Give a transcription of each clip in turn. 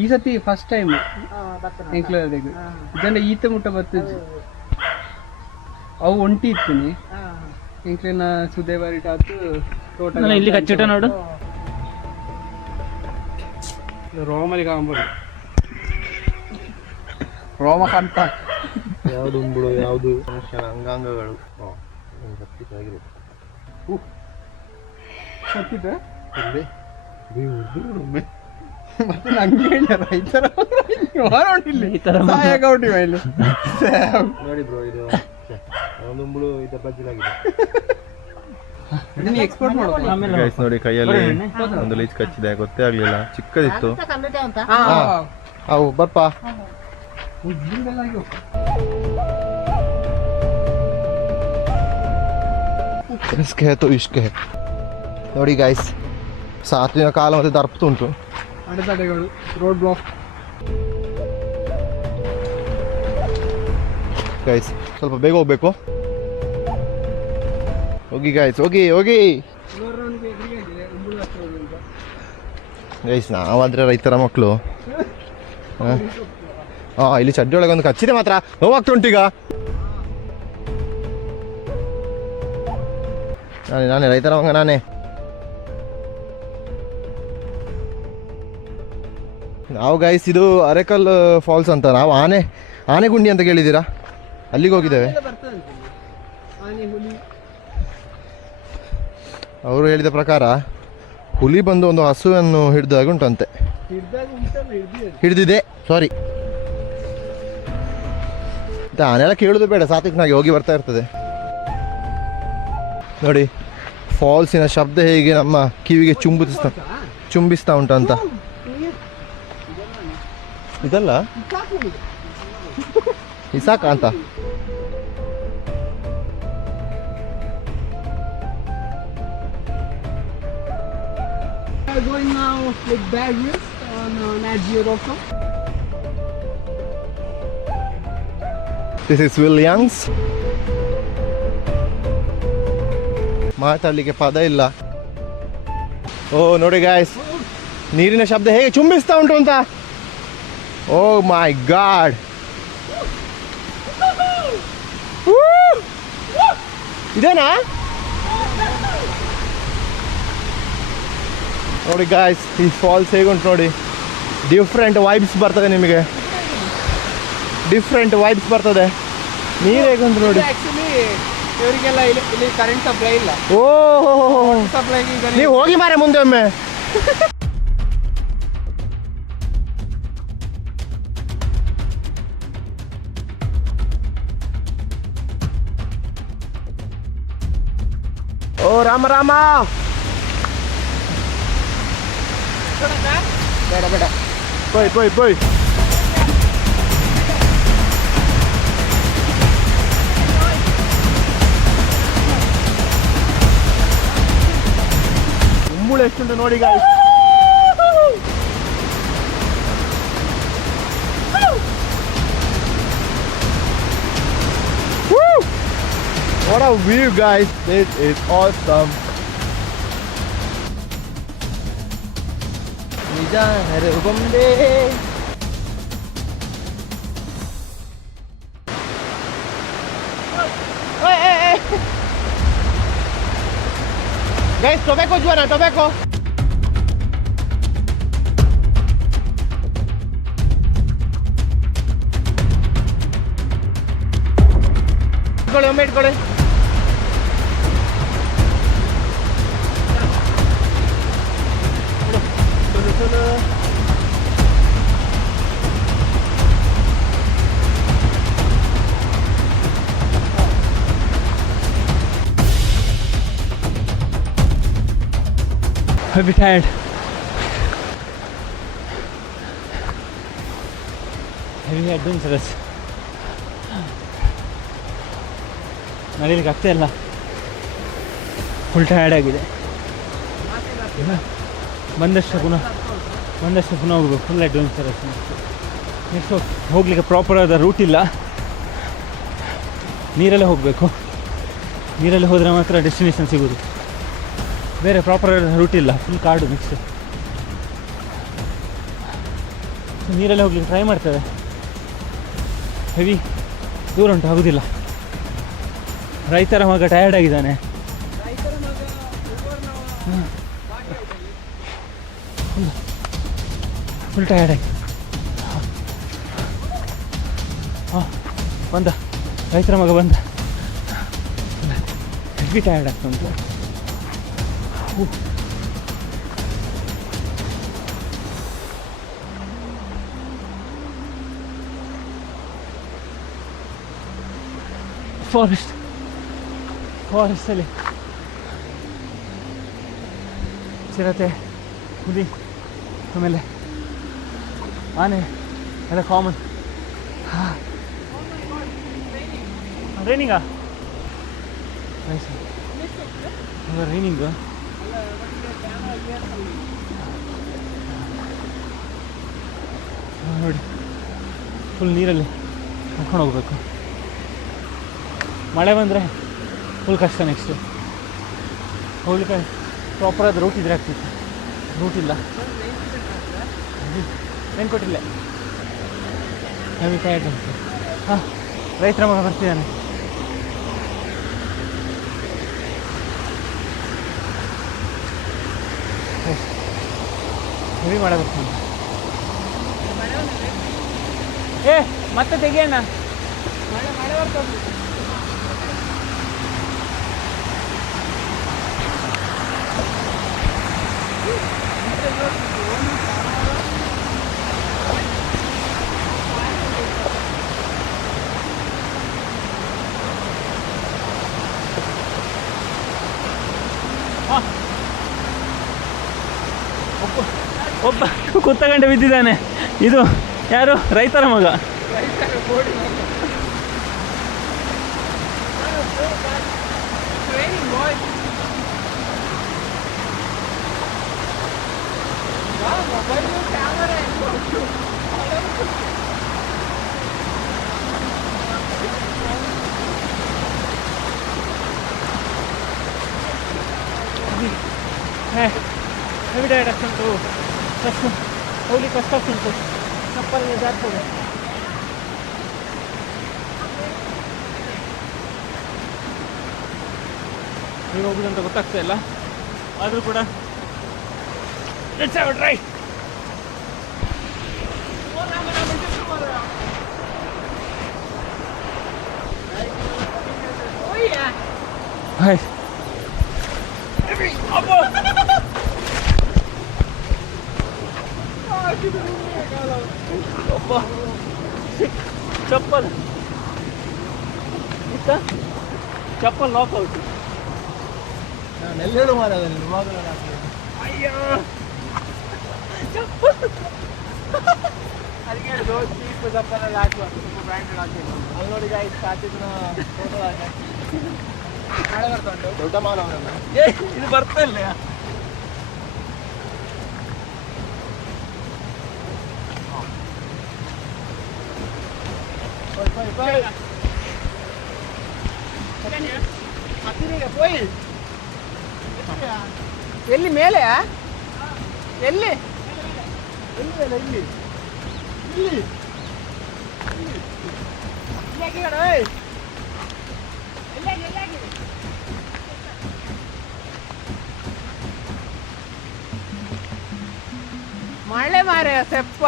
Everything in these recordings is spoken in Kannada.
ಈ ಸತಿ ಫಸ್ಟ್ ಟೈಮ್ ಜನ ಈತ ಮುಟ್ಟ ಬರ್ತದೆ ಅವು ಒಂಟಿ ಇರ್ತೀನಿ ಎಂಕ್ಲಿನ ಸುದೇವಾರಿಟ ಆತು ಟೋಟಲ್ ಇಲ್ಲಿ ಕಚ್ಚಿಟ ನೋಡು ರೋಮಲ್ಲಿ ಕಾಂಬೋದು ರೋಮ ಕಾಂತ ಯಾವುದು ಉಂಬುಳು ಯಾವುದು ಮನುಷ್ಯನ ಅಂಗಾಂಗಗಳು ಸತ್ತಿದೆ ಮತ್ತೆ ನಂಗೆ ರೈತರ ನೋಡಿ ಬ್ರೋ ಇದು ಒಂದು ಉಂಬುಳು ಇದರ ಬಜ್ಜಿಲಾಗಿದೆ ಎಕ್ಸ್ಪೋರ್ಟ್ ಗೈಸ್ ನೋಡಿ ಕೈಯಲ್ಲಿ ಒಂದು ಲೀಚ್ ಕಚ್ಚಿದೆ ಗೊತ್ತೇ ಆಗ್ಲಿಲ್ಲ ಚಿಕ್ಕದಿತ್ತು ಅವು ಬರ್ಪ ರಿಸ್ಕ್ ಹೇ ತೋ ಇಷ್ಕ್ ಹೇ ನೋಡಿ ಗೈಸ್ ಸಾತ್ವಿನ ಕಾಲ ಮತ್ತೆ ದರ್ಪತು ಉಂಟು ಅಡೆತಡೆಗಳು ರೋಡ್ ಬ್ಲಾಕ್ ಗೈಸ್ ಸ್ವಲ್ಪ ಬೇಗ ಹೋಗ್ಬೇಕು ಹೋಗಿ ಗೈಸ್ ಹೋಗಿ ಹೋಗಿ ಗೈಸ್ ನಾವಾದ್ರೆ ರೈತರ ಮಕ್ಕಳು ಇಲ್ಲಿ ಚಡ್ಡಿ ಒಳಗೆ ಒಂದು ಕಚ್ಚಿದೆ ಮಾತ್ರ ನೋವಾಗ್ತುಂಟೀಗ ನಾನೇ ರೈತರ ಮಗ ನಾನೇ ನಾವು ಗೈಸ್ ಇದು ಅರೆಕಲ್ ಫಾಲ್ಸ್ ಅಂತ ನಾವು ಆನೆಗುಂಡಿ ಅಂತ ಕೇಳಿದ್ದೀರಾ ಅಲ್ಲಿಗೆ ಹೋಗಿದ್ದೇವೆ ಅವರು ಹೇಳಿದ ಪ್ರಕಾರ ಹುಲಿ ಬಂದು ಒಂದು ಹಸುವನ್ನು ಹಿಡಿದಾಗ ಉಂಟಂತೆ ಹಿಡಿದಿದೆ ಸಾರಿ ಆನೆಲ್ಲ ಕೇಳೋದು ಬೇಡ ಸಾತ್ವಿಕನಾಗಿ ಹೋಗಿ ಬರ್ತಾ ಇರ್ತದೆ ನೋಡಿ ಫಾಲ್ಸಿನ ಶಬ್ದ ಹೇಗೆ ನಮ್ಮ ಕಿವಿಗೆ ಚುಂಬಿಸ್ತಾ ಉಂಟಂತ ಇದಲ್ಲ ಇಸಾಕ ಅಂತ going now with Bear Grylls on Nat Geo Rosso. This is Williams. ಮಾತಾಡಲಿಕ್ಕೆ ಪದ ಇಲ್ಲ. ಓ ನೋಡಿ ಗಾಯ್ಸ್ ನೀರಿನ ಶಬ್ದ ಹೇಗೆ ಚುಂಬಿಸ್ತಾ ಉಂಟು ಅಂತ. ಓ ಮೈ ಗಾಡ್, ಇದೇನಾ ನೋಡಿ ಗಾಯ್ಸ್ ಈ ಫಾಲ್ಸ್ ಹೇಗುಂಟು ನೋಡಿ. ಡಿಫ್ರೆಂಟ್ ವೈಬ್ಸ್ ಬರ್ತದೆ ನಿಮಗೆ, ಡಿಫ್ರೆಂಟ್ ವೈಬ್ಸ್ ಬರ್ತದೆ. ನೀರು ಹೇಗುಂಟು ನೋಡಿ. ಇವರಿಗೆಲ್ಲ ಇಲ್ಲಿ ಕರೆಂಟ್ ಸಪ್ಲೈ ಇಲ್ಲ. ಓ ಸಪ್ಲೈ ನೀವು ಹೋಗಿ ಮಾರೆ ಮುಂದೆ ಒಮ್ಮೆ. ಓ ರಾಮ ರಾಮ. ಬೇಡ ಬೇಡ ಪೋಯ್ ಪೋಯ್ ಪೋಯ್. ಉಂಬುಳು ಎಷ್ಟುಂಟು ನೋಡಿ guys. What a view guys, this is awesome. ನಿಜ ಗೊಂಬೆ. ಗೈಸ್ ಟೊಬ್ಯಾಕೋ ಜುವನ ಟೊಬ್ಯಾಕೋ. ಇಟ್ಕೊಳ್ಳಿ ಒಮ್ಮೆ ಇಟ್ಕೊಳ್ಳಿ. I'm tired. Heavy adventurous. ನಡೀಲಿಕ್ಕೆ ಆಗ್ತಾ ಇಲ್ಲ, ಫುಲ್ ಟಯರ್ಡ್ ಆಗಿದೆ. ಬಂದಷ್ಟು ಪುನಃ ಹೋಗ್ಬೇಕು. Full adventurous. ನೆಕ್ಸ್ಟ್ ಹೋಗ್ಲಿಕ್ಕೆ ಪ್ರಾಪರ್ ಆದ ರೂಟ್ ಇಲ್ಲ, ನೀರಲ್ಲೇ ಹೋಗಬೇಕು. ನೀರಲ್ಲಿ ಹೋದರೆ ಮಾತ್ರ ಡೆಸ್ಟಿನೇಷನ್ ಸಿಗೋದು. ಬೇರೆ ಪ್ರಾಪರ್ ಆದ ರೂಟ್ ಇಲ್ಲ, ಫುಲ್ ಕಾಡು ಮಿಕ್ಸ್. ನೀರಲ್ಲಿ ಹೋಗ್ಲಿಕ್ಕೆ ಟ್ರೈ ಮಾಡ್ತೇವೆ. ಹೆವಿ ದೂರ ಉಂಟು, ಆಗೋದಿಲ್ಲ. ರೈತರ ಮಗ ಟಯರ್ಡ್ ಆಗಿದ್ದಾನೆ. ಫುಲ್ ಟಯರ್ಡ್ ಆಗಿ ಹಾಂ ಬಂದ ರೈತರ ಮಗ ಬಂದ. Heavy tired ಆಗ್ತುಂಟು. ಫಾರೆಸ್ಟಲ್ಲಿ ಚಿರತೆ, ಹುಲಿ, ಆಮೇಲೆ ಆನೆ ಎಲ್ಲ ಕಾಮನ್. ರೈನಿಂಗಾ? ರೈನಿಂಗು ನೋಡಿ, ಫುಲ್ ನೀರಲ್ಲಿ ಕರ್ಕೊಂಡು ಹೋಗ್ಬೇಕು. ಮಳೆ ಬಂದರೆ ಫುಲ್ ಕಷ್ಟ. ನೆಕ್ಸ್ಟು ಹೋಗ್ಲಿಕ್ಕೆ ಪ್ರಾಪರಾದ ರೂಟ್ ಇದ್ರೆ ಆಗ್ತಿತ್ತು. ರೂಟ್ ಇಲ್ಲ, ಏನು ಕೊಟ್ಟಿಲ್ಲ. ನಮಗೆ ಟಯರ್ಡ್ ಉಂಟು. ಹಾಂ, ರೈತರ ಮಗ ಬರ್ತಿದ್ದಾನೆ. ಹೆವಿ ಮಳೆ ಬರ್ತಾನೆ. ಏ ಮತ್ತೆ ತೆಗಿಯೋಣ. ಮಳೆ ಬರ್ತಾನೆ. ಒಬ್ಬ ಕುತ್ತಗಂಟೆ ಬಿದ್ದಿದ್ದಾನೆ. ಇದು ಯಾರು? ರೈತರ ಮಗ. ಹೆವಿ ಟಯರ್ಡ್ ಆಗ್ತುಂಟು. ಕಷ್ಟ ಹೋಗ್ಲಿಕ್ಕೆ ಕಷ್ಟ ಆಗ್ತುಂಟು. ಚಪ್ಪಲಿಗೆ ಜಾರ್ತದೆ. ಹೇಗೆ ಹೋಗುದಂತ ಗೊತ್ತಾಗ್ತಾ ಇಲ್ಲ. ಆದರೂ ಕೂಡ let's have a try. Hi ಒಬ್ಬ ಚಪ್ಪಲ್ ಇತ್ತ, ಚಪ್ಪಲ್ ಲಾಕ್ ಔಟ್. ನಾನೆಲ್ಲೆಡು ಮಾಡೋದಲ್ಲಿ ಅಯ್ಯೋ ಚಪ್ಪಲ್ ಅದಕ್ಕೆ ಚೀಪ್ ಚಪ್ಪಲಲ್ಲಿ ಹಾಕುವ, ಬ್ರ್ಯಾಂಡೆಡ್ ಹಾಕಿ. ಅಲ್ಲಿ ನೋಡಿ ಗಾಯ್ಸ್, ಕಾತಿದ್ನ ಫೋಟೋ ಹಾಕಿ ಮಳೆ ಬರ್ತಾ ಉಂಟು. ದೊಡ್ಡ ಮಾನವನಲ್ಲ ಇದು ಬರ್ತಾ ಇಲ್ಲ. ಎಲ್ಲಿ ಮೇಲೆ? ಎಲ್ಲಿ? ಮಳೆ ಮಾರೆ ಸೆಪ್ಪ.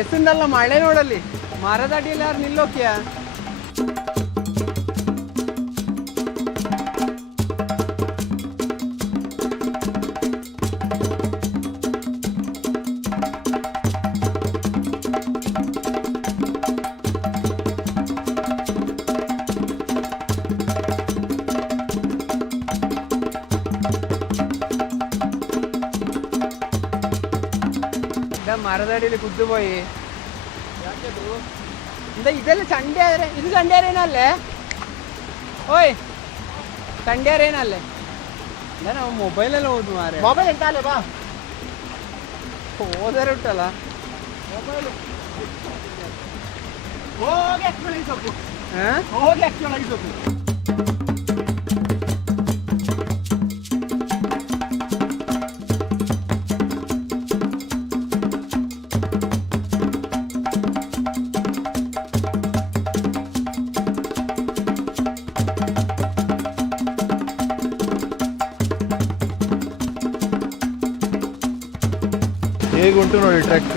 ಎಸಂದಲ್ಲ ಮಳೆ ನೋಡಲ್ಲಿ. ಮರದ ಅಡಿಯಲ್ಲಿ ಯಾರು ನಿಲ್ಲೋಕ್ಯಾ? ಮರದಡಿಯಲ್ಲಿ ಕುದ್ದು പോയി. എന്താ ಇದೆಲ್ಲ ಸಂಡೆ ಆದ್ರೆ ಇದು ಸಂಡೆ ಆರೇನಲ್ಲೇ? ಓಯ್ ಸಂಡೆ ಆರೇನಲ್ಲೇ? ಇಲ್ಲ ನಾವು ಮೊಬೈಲಲ್ಲಿ ಓದು ಮಾರೆ. ಮೊಬೈಲ್ ಎಂತಾಲೆ ಬಾ ಓದರೆ ಉಂಟಲ್ಲ ಮೊಬೈಲು. ಹೋಗಿ ಆಕ್ಚುಲಿ ಸೊಪ್ಪು, ಹಾಂ ಹೋಗಿ ಆಕ್ಚುಲಿ ಸೊಪ್ಪು. ಹೇಗುಂಟು ನೋಡಿ trek.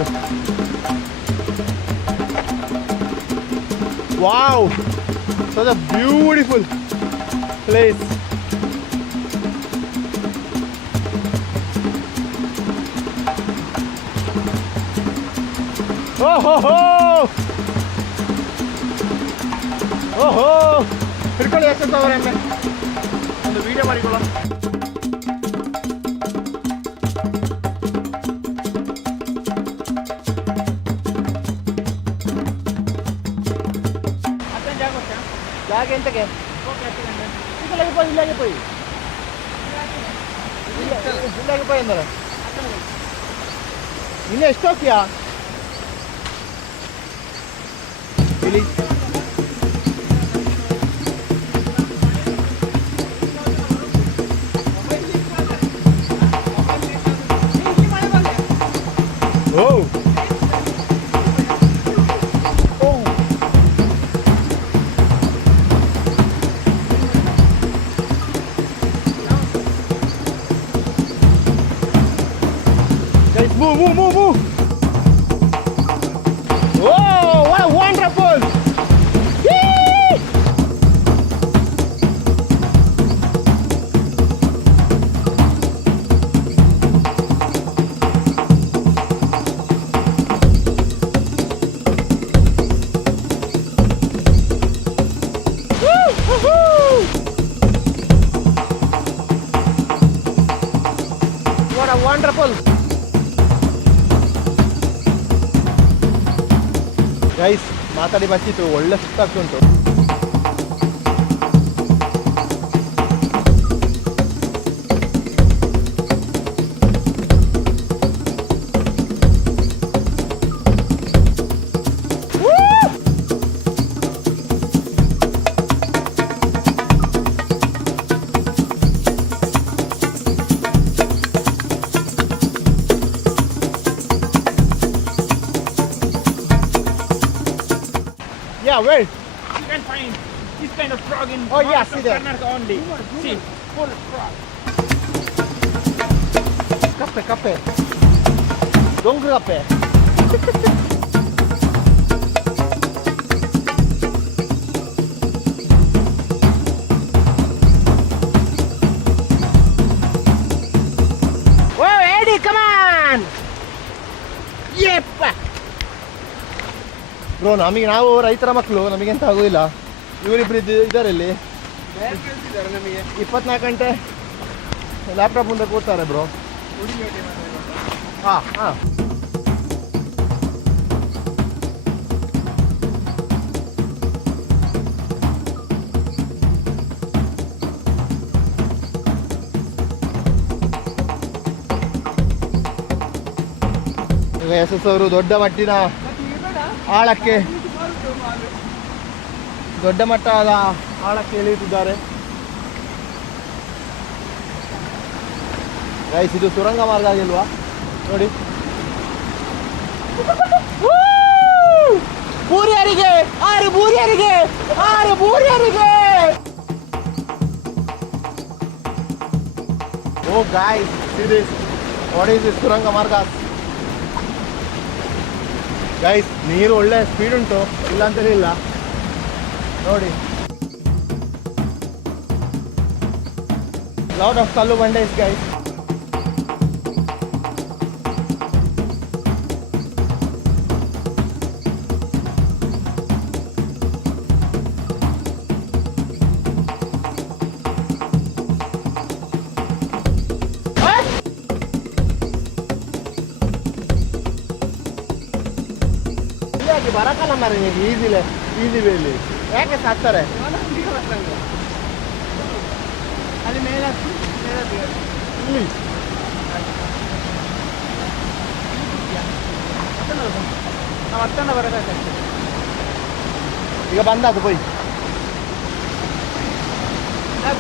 Wow, such a beautiful place. ಓಹೋ ಓಹೋ, ಹಿಡ್ಕೊಳ್ಳಿ ಎಷ್ಟವರೆ ಒಂದು ವಿಡಿಯೋ ಮಾಡಿಕೊಳ್ಳ. ಜಾಗ ಎಂತಕ್ಕೆ ಇಲ್ಲಾಗೆ ಪೋಯಿ ಇಲ್ಲಾಗೆ ಪೋಯಿ ಇಲ್ಲಾಗೆ ಪೋಯಿ ಅಂದ್ರೆ ಇನ್ನು ಎಷ್ಟು ಹೋಗ್ತೀಯಾ ಇಲ್ಲಿ? ಓ Move, move, move, move! Oh, what a wonderful! Yee! What a wonderful! Guys, ಮಾತಾಡಿ ಬರ್ತಿತ್ತು, ಒಳ್ಳೆ ಸುತ್ತಾಗ್ತುಂಟು. Yeah, where? You can find this kind of frog in Oh, yeah, see there. Karnataka only. See, full frog. ಕಪ್ಪೆ ಕಪ್ಪೆ, ಡೊಂಗ್ರು ಕಪ್ಪೆ. ಓ ಎಡಿ, ಕಮ್ ಆನ್. ಯೆಪ್ಪ ಬ್ರೋ, ನಾವು ರೈತರ ಮಕ್ಕಳು, ನಮಗೆಂತ ಆಗೋದಿಲ್ಲ. ಇವರಿಬ್ರು ಇದ್ದಾರೆ ಇಲ್ಲಿ, 24 ಗಂಟೆ ಲ್ಯಾಪ್ಟಾಪ್ ಮುಂದೆ ಕೂರ್ತಾರೆ ಬ್ರೋ. ಹಾಂ ಹಾಂ, ಈಗ ಎಸ್ ಎಸ್ ಅವರು ದೊಡ್ಡ ಮಟ್ಟಿನ ಆಳಕ್ಕೆ, ದೊಡ್ಡ ಮಟ್ಟದ ಆಳಕ್ಕೆ ಇಳಿಯುತ್ತಿದ್ದಾರೆ. ಗೈಸ್, ಇದು ಸುರಂಗ ಮಾರ್ಗ ಆಗಿಲ್ವಾ ನೋಡಿ. ಬೂರಿಯರಿಗೆ, ಆರು ಬೂರಿಯರಿಗೆ, ಆರು ಬೂರಿಯರಿಗೆ. ಓ guys, see this, what is this ಸುರಂಗ ಮಾರ್ಗ? ಗೈಸ್, ನೀರು ಒಳ್ಳೆ ಸ್ಪೀಡ್ ಉಂಟು, ಇಲ್ಲ ಅಂತಲೇ ಇಲ್ಲ ನೋಡಿ. ಲಾಟ್ ಆಫ್ ಕಲ್ಲು ಬಂಡೆ ಗೈಸ್. ಬರಕಲ್ಲ ಮಾರಿ ನೀವು ಈಸಿ ವೇಲಿ ಯಾಕೆ ಸಾಕ್ತಾರೆ? ಅಲ್ಲಿ ಮೇಲೆ ಇಲ್ಲಿ ನಾವು ಹತ್ತಣ್ಣ ಬರಬೇಕಾಗ್ತದೆ. ಈಗ ಬಂದದು போய்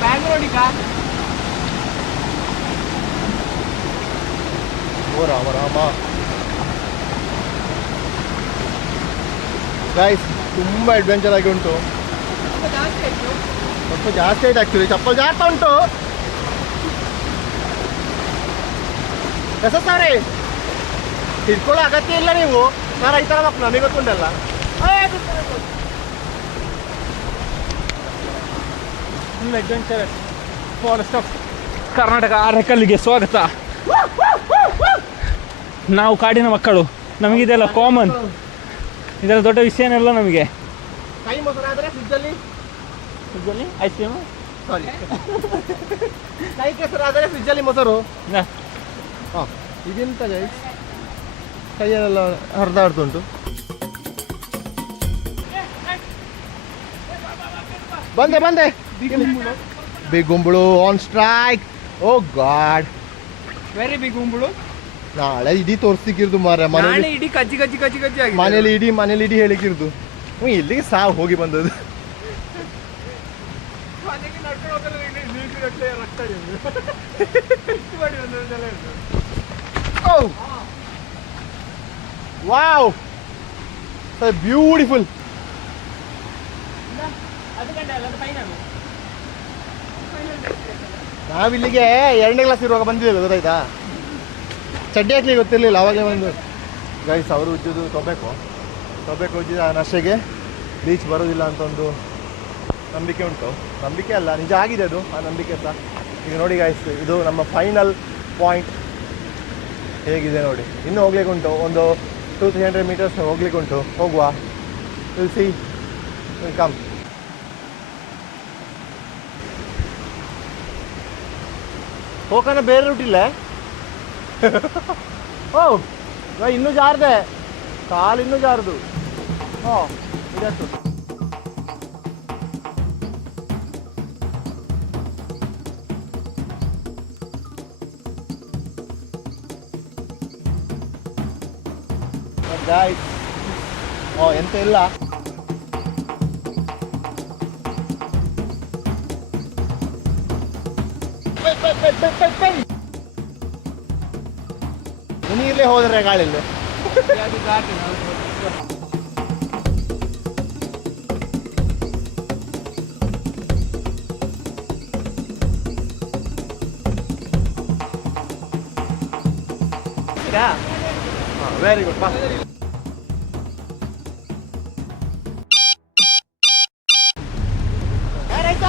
ಬ್ಯಾಂಗ್ಳೂರಿಗ ಓ ರಾಮ ರಾಮ. ಗೈಸ್, ತುಂಬ ಅಡ್ವೆಂಚರ್ ಆಗಿ ಉಂಟು. ಸ್ವಲ್ಪ ಜಾಸ್ತಿ ಆಯ್ತು ಆ್ಯಕ್ಚುಲಿ, ಚಪ್ಪಲ್ ಜಾಸ್ತಿ ಉಂಟು. ಎಸ್ ಸಾರಿ ಹಿಡ್ಕೊಳ್ಳೋ ಅಗತ್ಯ ಇಲ್ಲ ನೀವು. ನಾನು ರೈತರ ಮಕ್ಕಳು, ನಮಗೆ ಗೊತ್ತುಂಟಲ್ಲ. Full adventure forest of Karnataka ಅರೆಕಲ್ಲಿಗೆ ಸ್ವಾಗತ. ನಾವು ಕಾಡಿನ ಮಕ್ಕಳು, ನಮಗಿದೆಲ್ಲ ಕಾಮನ್, ಇದೆಲ್ಲ ದೊಡ್ಡ ವಿಷಯನೆಲ್ಲ ನಮಗೆ. ಕೈ ಮೊಸರಾದರೆ ಫ್ರಿಜ್ಜಲ್ಲಿ ಐಸ್ ಕ್ರೀಮು, ಸಾರಿ ಕೈ ಕೆಸರಾದರೆ ಫ್ರಿಜ್ಜಲ್ಲಿ ಮೊಸರು. ಹಾಂ, ಇದೆಂತ ಗೈಸ್, ಕೈಯಲ್ಲೆಲ್ಲ ಹರಿದಾಡ್ತುಂಟು. ಬಂದೆ ಬಿಗ್ ಉಂಬುಳು on strike. Oh god, very big ಉಂಬುಳು. ನಾಳೆ ಇಡೀ ತೋರಿಸ್ತಿಕ್ಕಿರ್ದು ಮಾರ ಮನೇಲಿ, ಇಡೀ ಕಜ್ಜಿ ಆಗಿದೆ. ಮನೇಲಿ ಇಡೀ ಹೇಳಿಕ್ಕಿರ್ದು. ಇಲ್ಲಿಗೆ ಸಾವು ಹೋಗಿ ಬಂದದ್ದು. Wow, beautiful. ನಾವಿಲ್ಲಿಗೆ 2ನೇ ಕ್ಲಾಸ್ ಇರುವಾಗ ಬಂದಿದ್ದೇವೆ, ಗೊತ್ತಾಯ್ತಾ? ಚಡ್ಡಿ ಹಾಕ್ಲಿಕ್ಕೆ ಗೊತ್ತಿರಲಿಲ್ಲ, ಅವಾಗಲೇ ಬಂದು. ಗೈಸ್, ಅವರು ಉಜ್ಜೋದು ಟೊಬ್ಯಾಕೊ ಉಜ್ಜಿದ ನಶೆಗೆ ಬೀಚ್ ಬರೋದಿಲ್ಲ ಅಂತ ಒಂದು ನಂಬಿಕೆ ಉಂಟು. ನಂಬಿಕೆ ಅಲ್ಲ, ನಿಜ ಆಗಿದೆ ಅದು, ಆ ನಂಬಿಕೆ ಸಹ. ಈಗ ನೋಡಿ ಗೈಸ್, ಇದು ನಮ್ಮ ಫೈನಲ್ ಪಾಯಿಂಟ್. ಹೇಗಿದೆ ನೋಡಿ, ಇನ್ನೂ ಹೋಗ್ಲಿಕ್ಕೆ ಉಂಟು, ಒಂದು 200-300 ಮೀಟರ್ಸ್ ಹೋಗ್ಲಿಕ್ಕೆ ಉಂಟು. ಹೋಗುವ, ವಿಲ್ ಸಿ, ವಿಲ್ ಕಮ್. ಹೋಗೋಣ, ಬೇರೆ ರೂಟ್ ಇಲ್ಲ. ಓ, ಇನ್ನೂ ಜಾರದೆ, ಕಾಲು ಇನ್ನೂ ಜಾರದು. ಓ, ಇದೆಷ್ಟು ಗಾಯ್ಸ್. ಓ, ಎಂತ ಇಲ್ಲ. ನೀರ್ಲೇ ಹೋದ್ರೆ ಗಾಳಿಲ್ಲ. Very good. ರೈತ